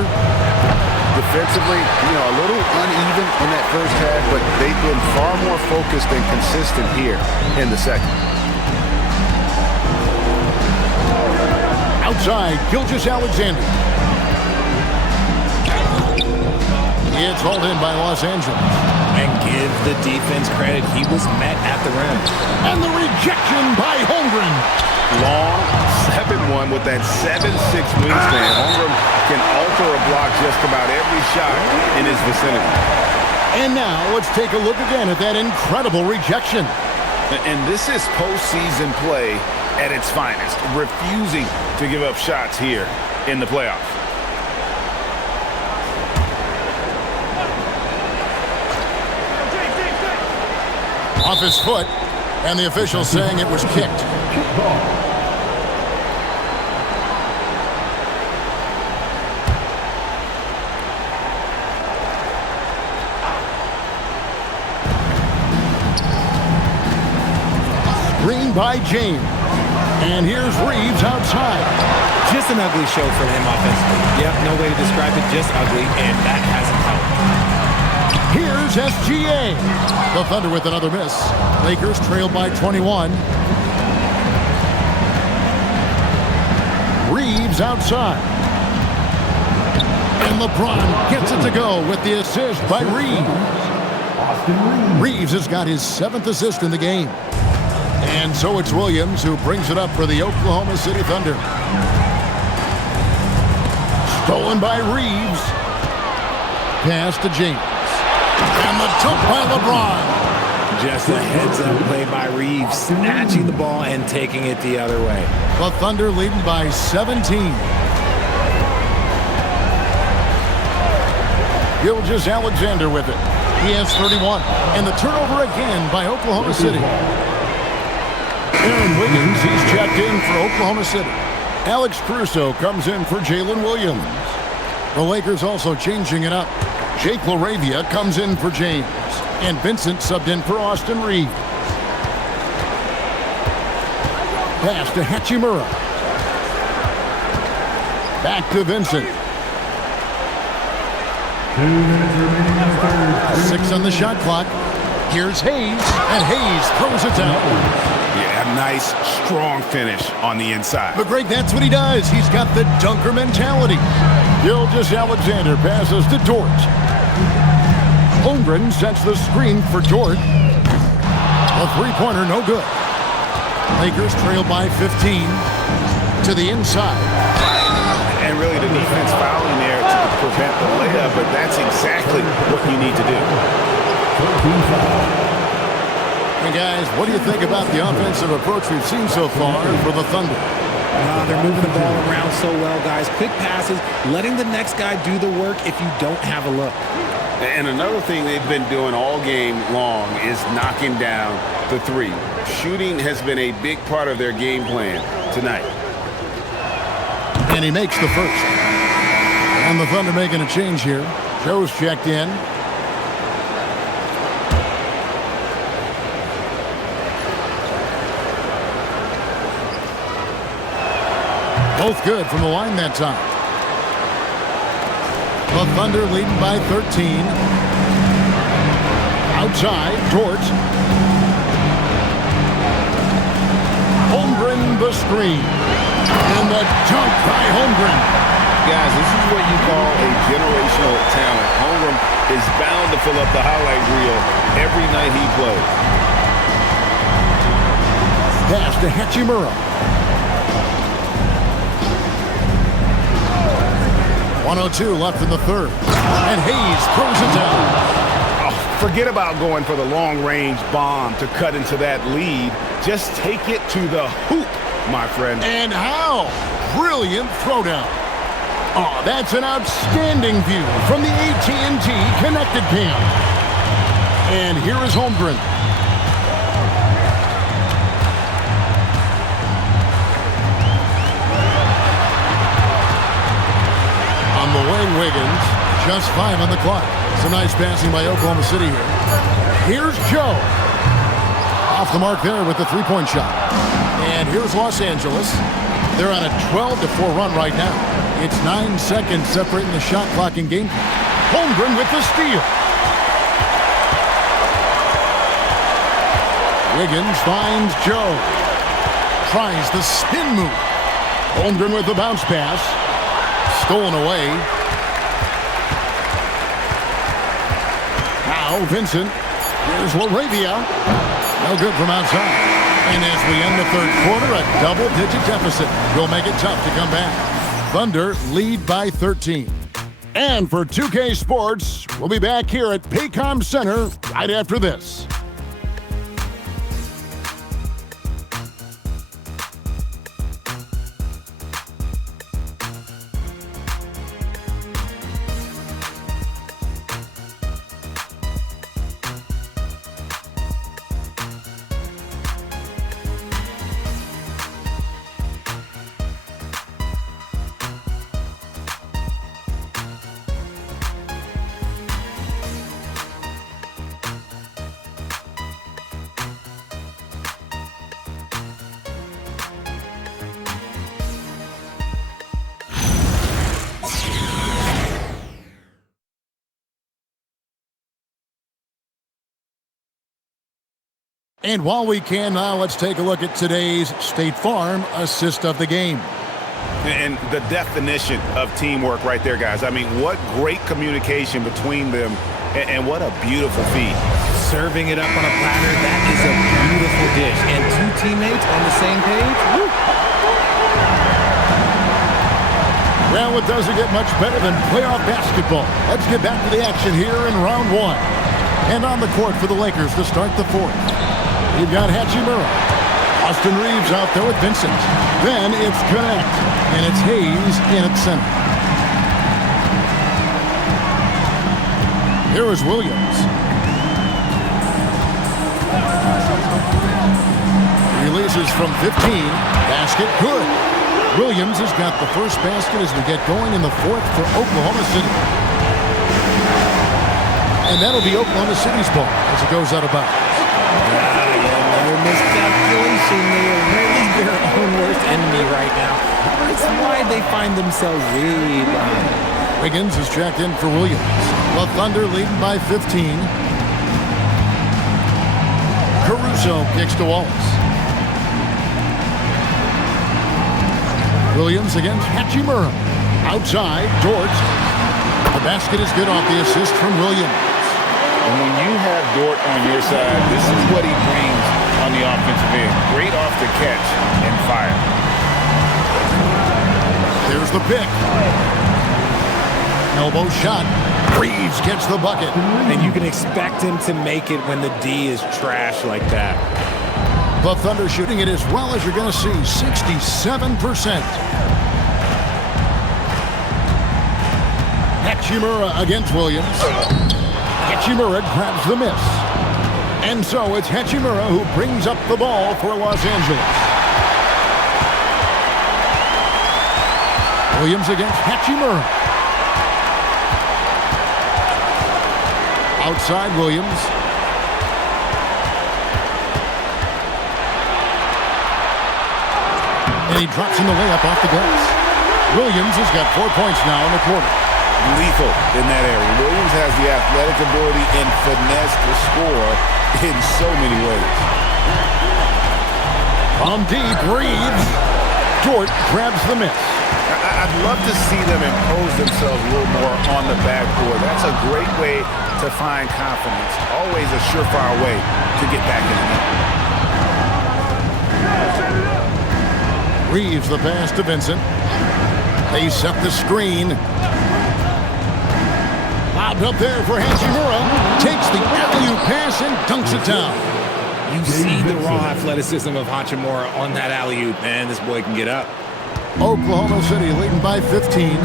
Defensively, a little uneven in that first half, but they've been far more focused and consistent here in the second. Outside, Gilgeous-Alexander. It's hauled in by Los Angeles. And give the defense credit. He was met at the rim. And the rejection by Holmgren. Long 7-1 with that 7'6" wingspan. Holmgren can alter a block just about every shot in his vicinity. And now let's take a look again at that incredible rejection. And this is postseason play at its finest, refusing to give up shots here in the playoffs. Off his foot, and the official saying it was kicked. Screen by James. And here's Reeves outside. Just an ugly show for him offensively. Yep, no way to describe it, just ugly, and that hasn't helped. Here's SGA. The Thunder with another miss. Lakers trail by 21. Reeves outside. And LeBron gets it to go with the assist by Reeves. Reeves has got his 7th assist in the game. And so it's Williams who brings it up for the Oklahoma City Thunder. Stolen by Reeves. Pass to James. And the dunk by LeBron. Just a heads-up play by Reeves, snatching the ball and taking it the other way. The Thunder leading by 17. Gilgeous-Alexander with it. He has 31. And the turnover again by Oklahoma City. Aaron Wiggins, he's checked in for Oklahoma City. Alex Caruso comes in for Jalen Williams. The Lakers also changing it up. Jake LaRavia comes in for James. And Vincent subbed in for Austin Reeves. Pass to Hachimura. Back to Vincent. 2 minutes remaining in the third. 6 on the shot clock. Here's Hayes. And Hayes throws it down. Yeah, a nice, strong finish on the inside. But Greg, that's what he does. He's got the dunker mentality. Gilgeous-Alexander passes to Dort. Holmgren sets the screen for Dort. A three-pointer, no good. Lakers trail by 15 to the inside. And really the defense fouling there to prevent the layup, but that's exactly what you need to do. And guys, what do you think about the offensive approach we've seen so far for the Thunder? They're moving the ball around so well, guys. Quick passes, letting the next guy do the work if you don't have a look. And another thing they've been doing all game long is knocking down the three. Shooting has been a big part of their game plan tonight. And he makes the first. And the Thunder making a change here. Joe's checked in. Both good from the line that time. The Thunder leading by 13. Outside, Dort. Holmgren the screen. And the dunk by Holmgren. Guys, this is what you call a generational talent. Holmgren is bound to fill up the highlight reel every night he plays. Pass to Hachimura. 1:02 left in the third. And Hayes throws it down. Oh, Forget about going for the long-range bomb to cut into that lead. Just take it to the hoop, my friend. And how? Brilliant throwdown. Oh, that's an outstanding view from the AT&T Connected Cam. And here is Holmgren. On the wing, Wiggins. Just 5 on the clock. Some nice passing by Oklahoma City here. Here's Joe. Off the mark there with the three-point shot. And here's Los Angeles. They're on a 12-4 run right now. It's 9 seconds separating the shot clock and game. Holmgren with the steal. Wiggins finds Joe. Tries the spin move. Holmgren with the bounce pass. Stolen away. Now Vincent. Here's Laravia. No good from outside. And as we end the third quarter, a double-digit deficit will make it tough to come back. Thunder lead by 13. And for 2K Sports, we'll be back here at Paycom Center right after this. And while we can now, let's take a look at today's State Farm assist of the game. And the definition of teamwork right there, guys. I mean, what great communication between them, and what a beautiful feed. Serving it up on a platter, that is a beautiful dish. And two teammates on the same page. Woo. Well, it doesn't get much better than playoff basketball. Let's get back to the action here in round one. And on the court for the Lakers to start the fourth. You've got Hachimura. Austin Reeves out there with Vincent. Then it's Connect. And it's Hayes in at center. Here is Williams. Releases from 15. Basket good. Williams has got the first basket as we get going in the fourth for Oklahoma City. And that'll be Oklahoma City's ball as it goes out of bounds. Miscalculation. They are really their own worst enemy right now. That's why they find themselves way behind. Wiggins is checked in for Williams. The Thunder leading by 15. Caruso kicks to Wallace. Williams against Hachimura. Outside, Dort. The basket is good off the assist from Williams. And when you have Dort on your side, this is what he brings on the offensive end. Great off the catch and fire. Here's the pick. Elbow shot. Reeves gets the bucket. And you can expect him to make it when the D is trash like that. The Thunder shooting it as well as you're going to see, 67%. Hachimura against Williams. Hachimura grabs the miss. And so it's Hachimura who brings up the ball for Los Angeles. Williams against Hachimura. Outside Williams. And he drops in the layup off the glass. Williams has got 4 points now in the quarter. Lethal in that area. Williams has the athletic ability and finesse to score in so many ways. From deep, Reeves. Dort grabs the miss. I'd love to see them impose themselves a little more on the backboard. That's a great way to find confidence. Always a surefire way to get back in the net. Reeves the pass to Vincent. They set the screen. Lobbed up there for Hachimura. Takes the alley-oop pass and dunks it down. You see the raw athleticism of Hachimura on that alley-oop, man. This boy can get up. Oklahoma City leading by 15.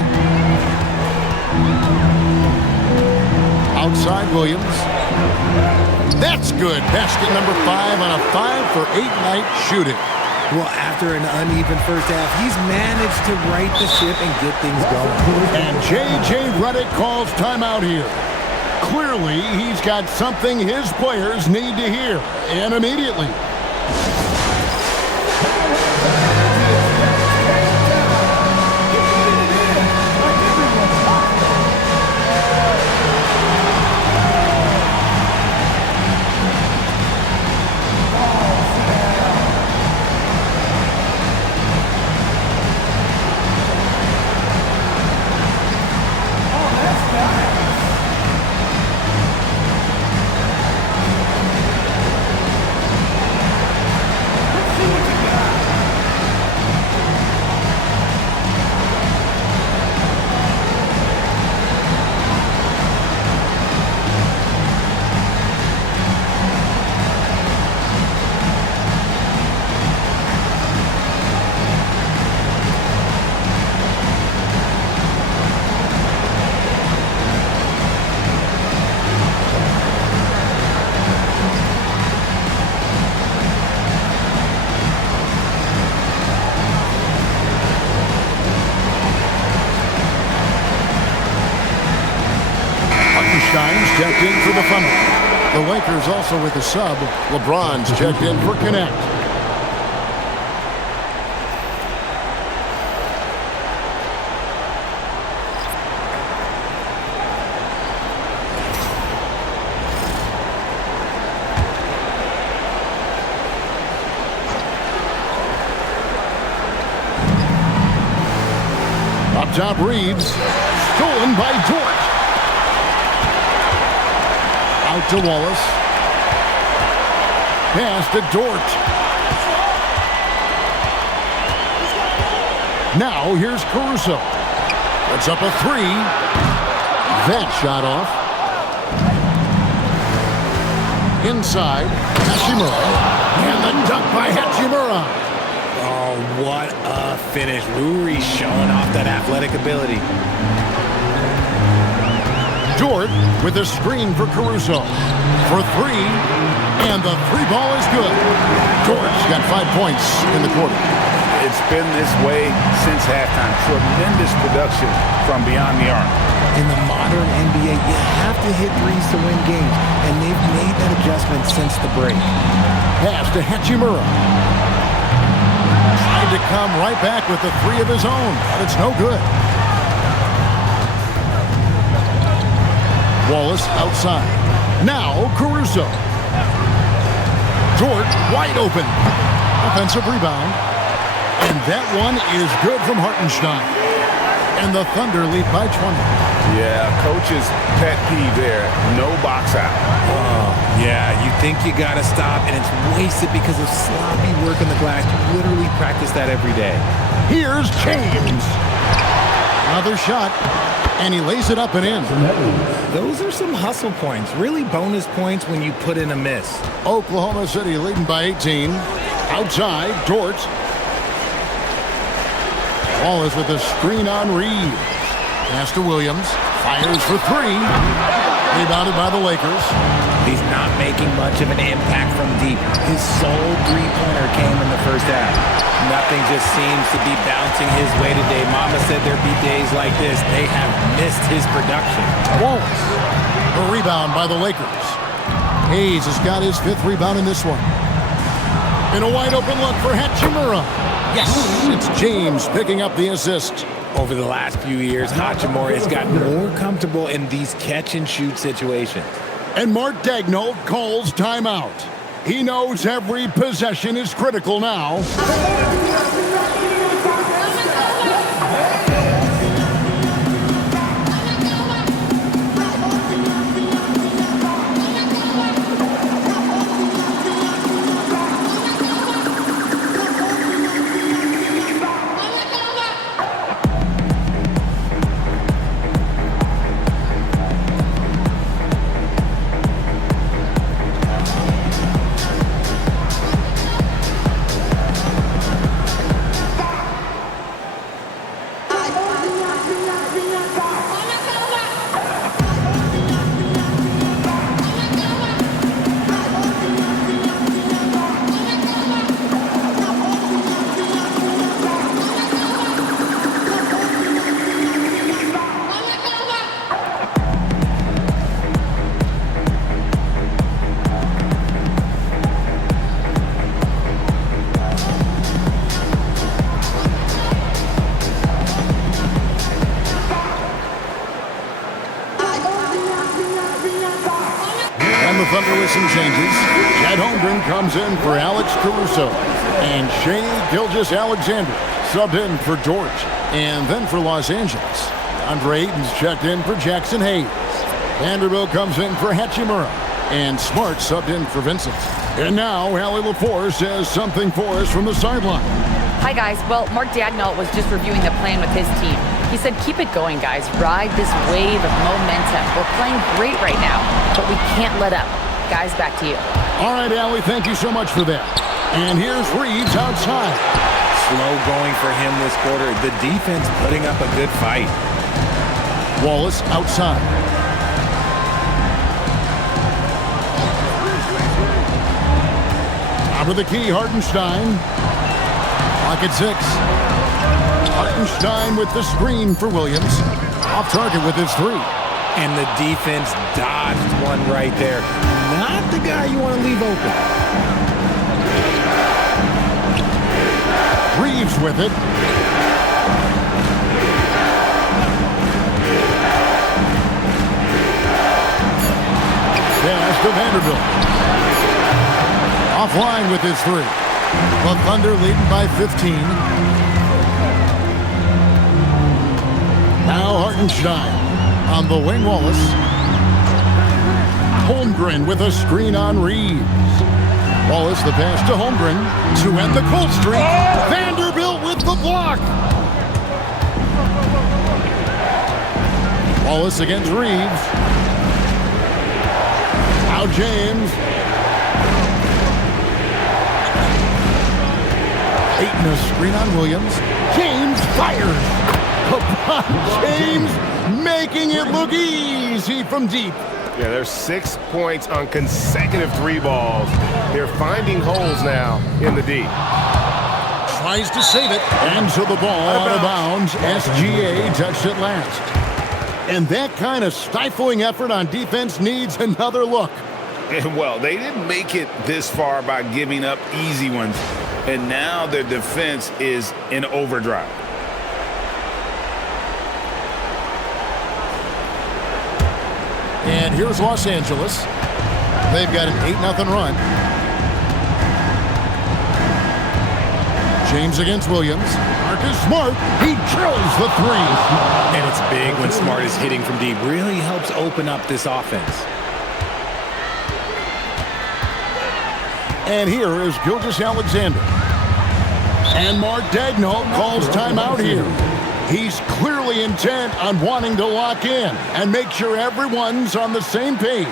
Outside Williams. That's good. Basket number 5 on a 5-for-8 night shooting. Well, after an uneven first half, he's managed to right the ship and get things going. And J.J. Redick calls timeout here. Clearly, he's got something his players need to hear, and immediately. Checked in for the fumble. The Lakers also with a sub. LeBron's checked in for Connect. Up top, Reeves. Stolen by Dort. Out to Wallace. Pass to Dort. Now here's Caruso. Puts up a 3. That shot off. Inside, Hachimura. And the dunk by Hachimura. Oh, what a finish. Ruri showing off that athletic ability. Dort with a screen for Caruso. For 3. And the 3 ball is good. Dort's got 5 points in the quarter. It's been this way since halftime. Tremendous production from beyond the arc. In the modern NBA, you have to hit threes to win games, and they've made that adjustment since the break. Pass to Hachimura. Tried to come right back with the 3 of his own, but it's no good. Wallace outside. Now Caruso. Dort wide open. Offensive rebound. And that one is good from Hartenstein. And the Thunder lead by 20. Yeah, coach's pet peeve there. No box out. Oh, yeah, you think you got to stop, and it's wasted because of sloppy work on the glass. You literally practice that every day. Here's James. Another shot, and he lays it up and in. Those are some hustle points, really bonus points when you put in a miss. Oklahoma City leading by 18. Outside, Dort. Wallace with a screen on Reed. Pass to Williams. Fires for 3. Rebounded by the Lakers. He's not making much of an impact from deep. His sole three-pointer came in the first half. Nothing just seems to be bouncing his way today. Mama said there'd be days like this. They have missed his production. Wallace. A rebound by the Lakers. Hayes has got his 5th rebound in this one. And a wide open look for Hachimura. Yes, it's James picking up the assist. Over the last few years, Hachimura has gotten more comfortable in these catch-and-shoot situations. And Mark Daigneault calls timeout. He knows every possession is critical now. some changes. Chad Holmgren comes in for Alex Caruso. And Shea Gilgeous-Alexander subbed in for George. And then for Los Angeles, Andre Ayton's checked in for Jackson Hayes. Vanderbilt comes in for Hachimura. And Smart subbed in for Vincent. And now, Allie LaForce says something for us from the sideline. Hi, guys. Well, Mark Daigneault was just reviewing the plan with his team. He said, keep it going, guys. Ride this wave of momentum. We're playing great right now, but we can't let up. Guys, back to you. All right, Allie, thank you so much for that. And here's Reeves outside. Slow going for him this quarter. The defense putting up a good fight. Wallace outside. Top of the key, Hartenstein. Clock at 6. Hartenstein with the screen for Williams. Off target with his 3. And the defense dodged one right there. Not the guy you want to leave open. Reeves with it. Pass to Vanderbilt. Offline with his 3. The Thunder leading by 15. Now Hartenstein on the wing. Wallace. Holmgren with a screen on Reeves. Wallace the pass to Holmgren to end the cold streak. Vanderbilt with the block. Wallace against Reeves. Now James. Ayton a screen on Williams. James fires. LeBron James making it look easy from deep. Yeah, there's 6 points on consecutive 3 balls. They're finding holes now in the D. Tries to save it. And so the ball out of bounds. SGA touched it last. And that kind of stifling effort on defense needs another look. And well, they didn't make it this far by giving up easy ones. And now their defense is in overdrive. And here's Los Angeles. They've got an 8-0 run. James against Williams. Marcus Smart. He drills the 3. And it's big when Smart is hitting from deep. Really helps open up this offense. And here is Gilgeous-Alexander. And Mark Daigneault calls timeout here. He's clearly intent on wanting to lock in and make sure everyone's on the same page.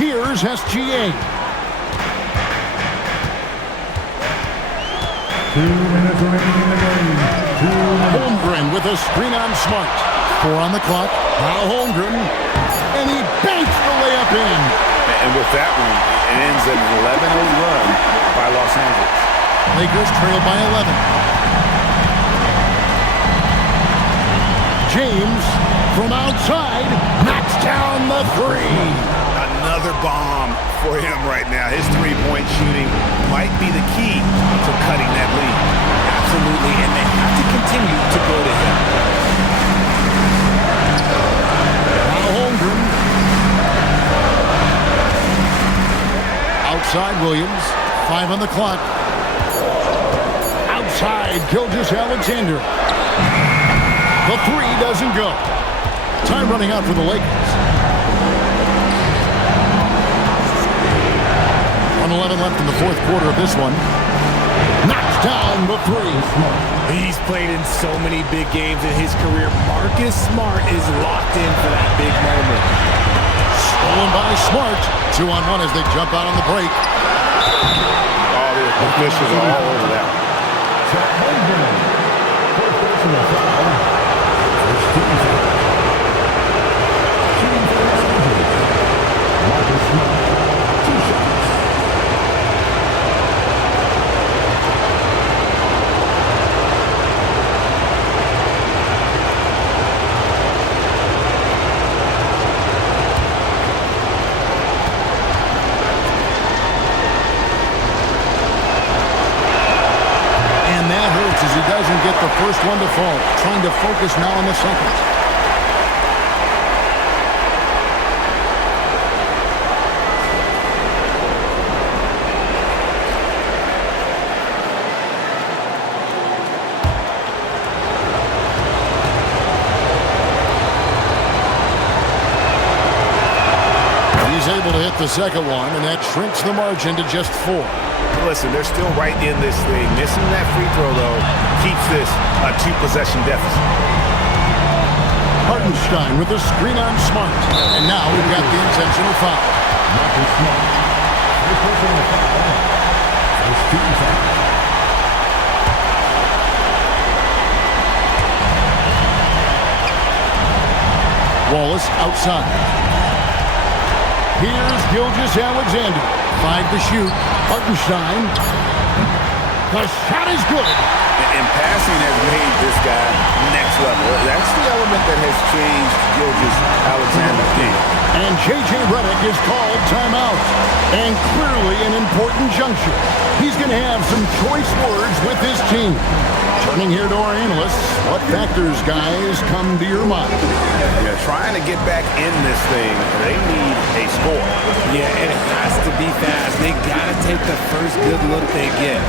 Here's SGA. 2 minutes remaining in the game. Holmgren with a screen on Smart. 4 on the clock. Now Holmgren. And he banks the layup in. And with that one, it ends an 11-0 run by Los Angeles. Lakers trail by 11. From outside, knocks down the three. Another bomb for him right now. His three-point shooting might be the key to cutting that lead. Absolutely, and they have to continue to go to him. Now Holmgren. Outside Williams. 5 on the clock. Outside Gilgeous-Alexander. The three doesn't go. Time running out for the Lakers. 1:11 left in the fourth quarter of this one. Knocks down the three. He's played in so many big games in his career. Marcus Smart is locked in for that big moment. Stolen by Smart. 2-on-1 as they jump out on the break. Oh, the officials are all over that. Get the first one to fall. Trying to focus now on the second. He's able to hit the second one, and that shrinks the margin to just 4. Listen, they're still right in this thing. Missing that free throw, though, keeps this a 2-possession deficit. Hartenstein with the screen on Smart. And now we've got the intentional foul. Marcus Smart. Wallace outside. Here's Gilgeous-Alexander. 5 to shoot. Hartenstein. The shot is good. And passing has made this guy next level. That's the element that has changed Gilgeous-Alexander's game. And J.J. Redick is called timeout. And clearly an important juncture. He's going to have some choice words with his team. Turning here to our analysts, what factors, guys, come to your mind? Yeah, trying to get back in this thing, they need a score. Yeah, it has to be fast. They got to take the first good look they get.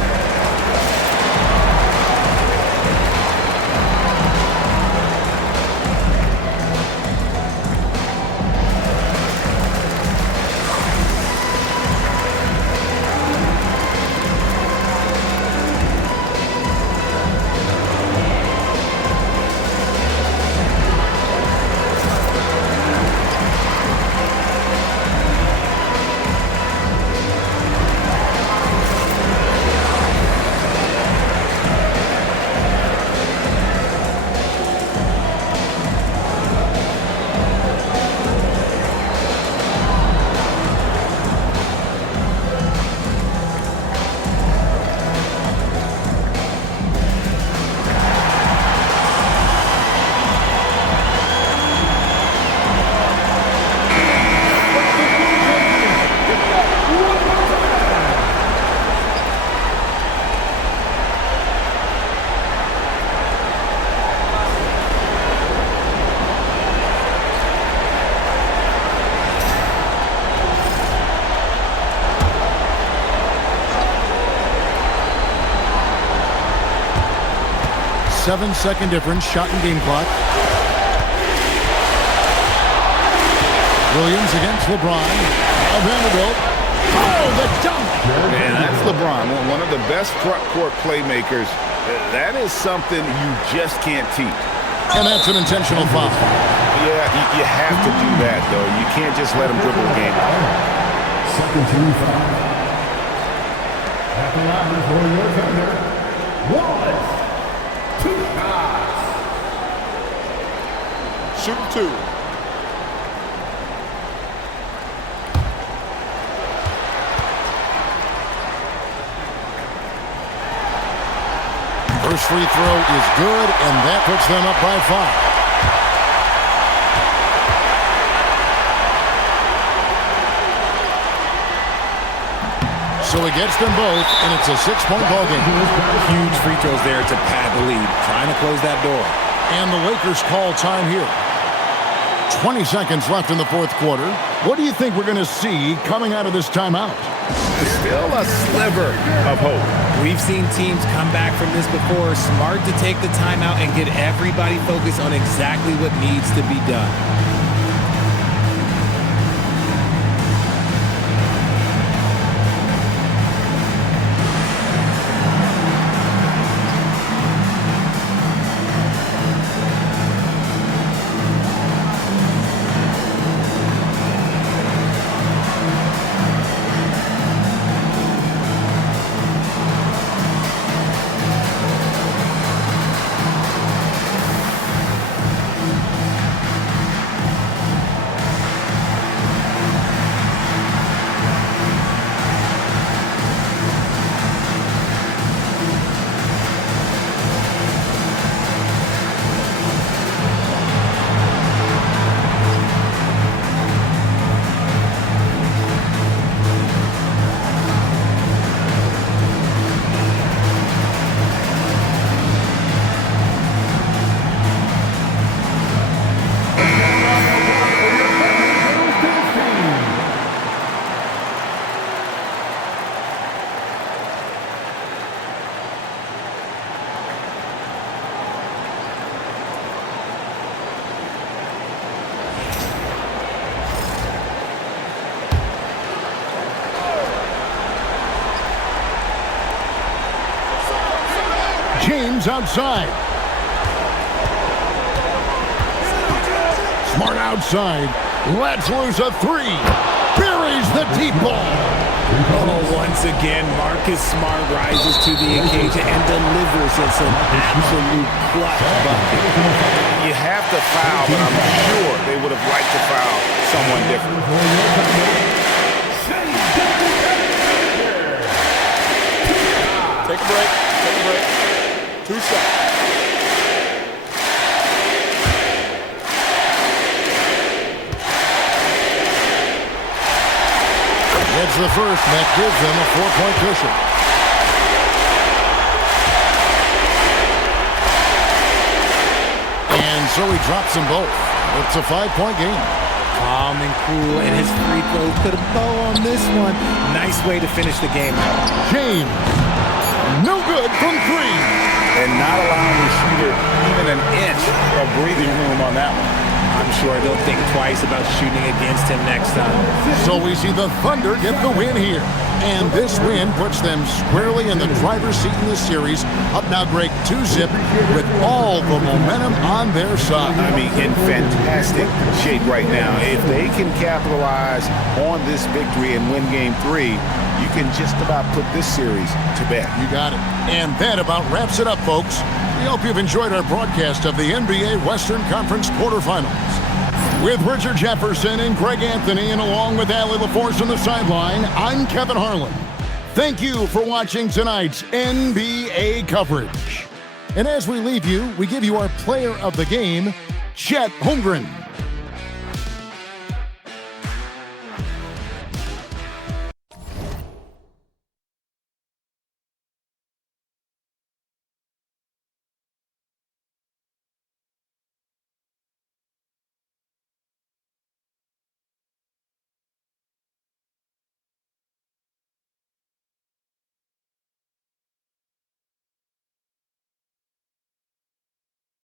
Seven-second difference, shot and game clock. Williams against LeBron. Vanderbilt. Oh, the dunk! And that's LeBron, one of the best front court playmakers. That is something you just can't teach. And that's an intentional foul. Yeah, you have to do that, though. You can't just let him dribble the game. Second team foul. At the line for your defender, Wallace. 2 shots. Shooting 2. First free throw is good, and that puts them up by 5. So he gets them both, and it's a 6-point ball game. Huge free throws there to pad the lead, trying to close that door. And the Lakers call time here. 20 seconds left in the fourth quarter. What do you think we're going to see coming out of this timeout? Still a sliver of hope. We've seen teams come back from this before. Smart to take the timeout and get everybody focused on exactly what needs to be done. James outside. Smart outside. Lets loose a three. Buries the deep ball. Oh, once again, Marcus Smart rises to the occasion and delivers us an absolute clutch bucket. You have to foul, but I'm sure they would have liked to foul someone different. Take a break. Take a break. 2 shots. That's the first, and that gives them a 4-point cushion. And so he drops them both. It's a 5-point game. Calm and cool, and his free throws put a bow on this one. Nice way to finish the game. James, no good from three. And not allowing the shooter even an inch of breathing room on that one. I'm sure they'll think twice about shooting against him next time. So we see the Thunder get the win here. And this win puts them squarely in the driver's seat in the series. Up now, Greg, 2-zip with all the momentum on their side. I mean, in fantastic shape right now. If they can capitalize on this victory and win Game 3, you can just about put this series to bed. You got it. And that about wraps it up, folks. We hope you've enjoyed our broadcast of the NBA Western Conference quarterfinals. With Richard Jefferson and Greg Anthony, and along with Allie LaForce on the sideline, I'm Kevin Harlan. Thank you for watching tonight's NBA coverage. And as we leave you, we give you our player of the game, Chet Holmgren.